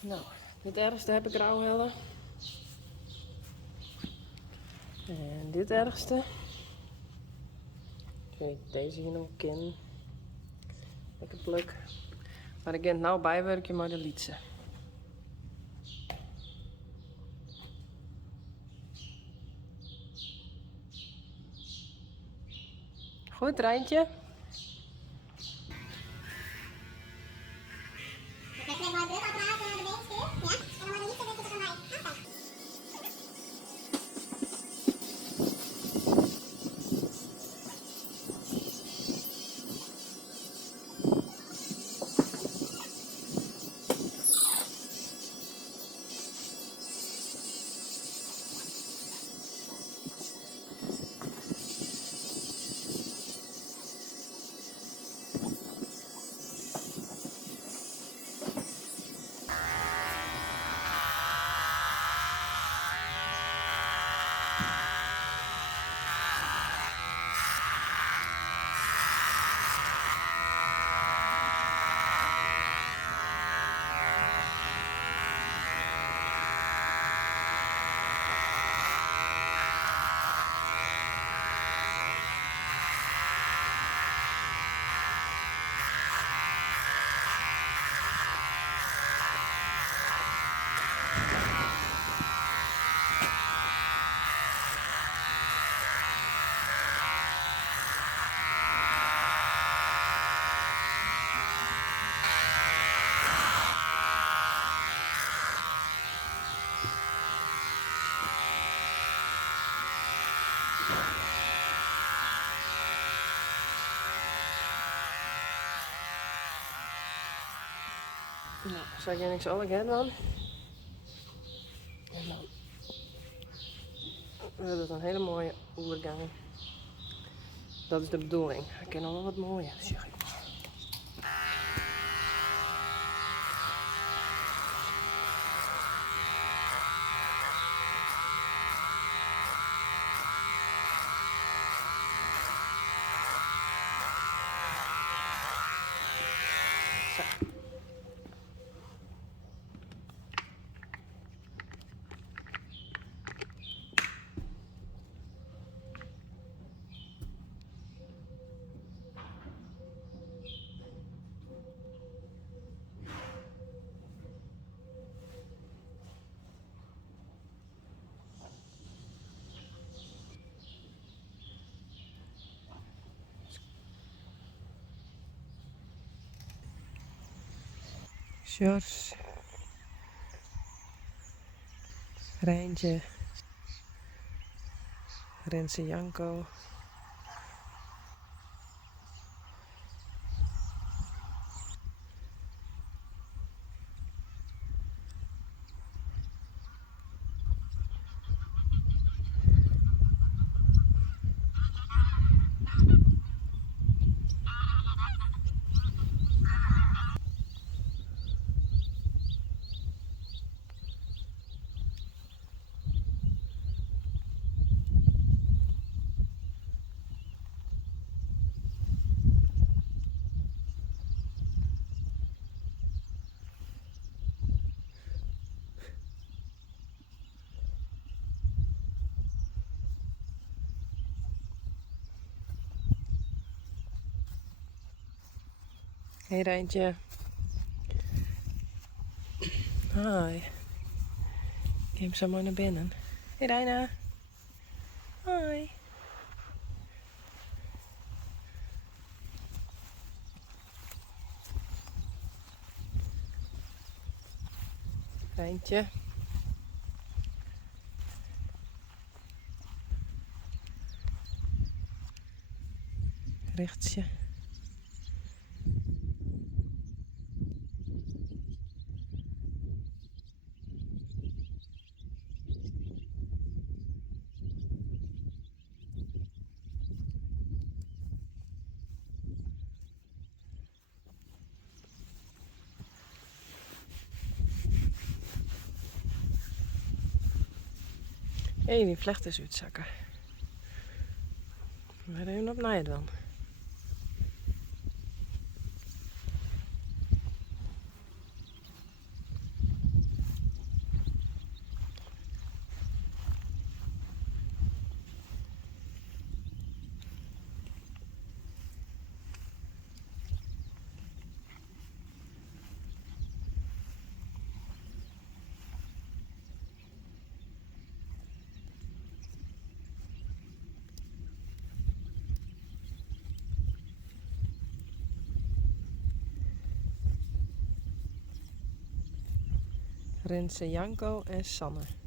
Nou, dit ergste heb ik rauw hellen. En dit ergste. Kijk, deze hier nog een kin. Lekker pluk. Maar ik ga het nou bijwerken met de liedse. Goed, Rijntje? Nou, zeg je niks alle gaan dan. En dan wordt het een hele mooie overgang. Dat is de bedoeling. Ik ken nog wel wat mooier, zeg ik maar. Zo. Sjors, Rijntje, Renze Janko. Hey Rijntje. Hoi. Ik hem zo maar naar binnen. Hey Rijna. Hoi. Rijntje. Richtsje. Hé, die vlecht is uitzakken. We gaan even opnieuw dan. Rinse Janko en Sanne.